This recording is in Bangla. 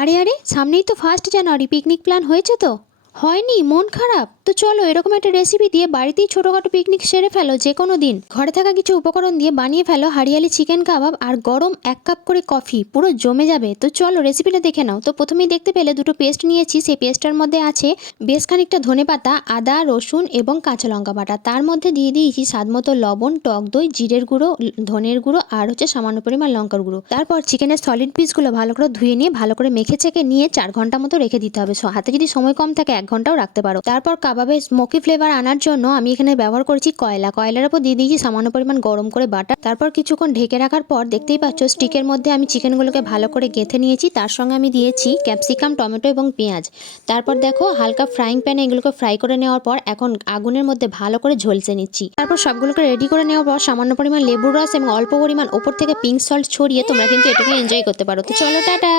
আরে আরে, সামনেই তো 1 জানুয়ারি, পিকনিক প্ল্যান হয়েছে তো? হয়নি? মন খারাপ? তো চলো এরকম একটা রেসিপি দিয়ে বাড়িতেই ছোটোখাটো পিকনিক সেরে ফেলো যে কোনো দিন। ঘরে থাকা কিছু উপকরণ দিয়ে বানিয়ে ফেলো হরিয়ালি চিকেন কাবাব আর গরম 1 কাপ করে কফি, পুরো জমে যাবে। তো চলো রেসিপিটা দেখে নাও। তো প্রথমেই দেখতে পেলে দুটো পেস্ট নিয়েছি, সেই পেস্টটার মধ্যে আছে বেশ খানিকটা ধনেপাতা, আদা, রসুন এবং কাঁচা লঙ্কা বাটা। তার মধ্যে দিয়ে দিয়েছি স্বাদমতো লবণ, টক দই, জিরের গুঁড়ো, ধনের গুঁড়ো আর হচ্ছে সামান্য পরিমাণ লঙ্কার গুঁড়ো। তারপর চিকেনের সলিড পিসগুলো ভালো করে ধুয়ে নিয়ে ভালো করে মেখে চেকে নিয়ে 4 ঘন্টা মতো রেখে দিতে হবে। হাতে যদি সময় কম থাকে 1 ঘন্টাও রাখতে পারো। তারপর কাবাবে স্মোকি ফ্লেভার আনার জন্য আমি এখানে ব্যবহার করেছি কয়লার উপর দিয়ে দিয়েছি সামান্য পরিমাণ গরম করে বাটার। তারপর কিছুক্ষণ ঢেকে রাখার পর দেখতেই পাচ্ছ স্টিকের মধ্যে আমি চিকেনগুলোকে ভালো করে গেঁথে নিয়েছি। তার সঙ্গে আমি দিয়েছি ক্যাপসিকাম, টমেটো এবং পেঁয়াজ। তারপর দেখো হালকা ফ্রাইং প্যানে এগুলোকে ফ্রাই করে নেওয়ার পর এখন আগুনের মধ্যে ভালো করে ঝলসে নিচ্ছি। তারপর সবগুলোকে রেডি করে নেওয়ার পর সামান্য পরিমাণ লেবুর রস এবং অল্প পরিমাণ ওপর থেকে পিঙ্ক সল্ট ছড়িয়ে তোমরা কিন্তু এটাকে এনজয় করতে পারো। তো চলো টাটা।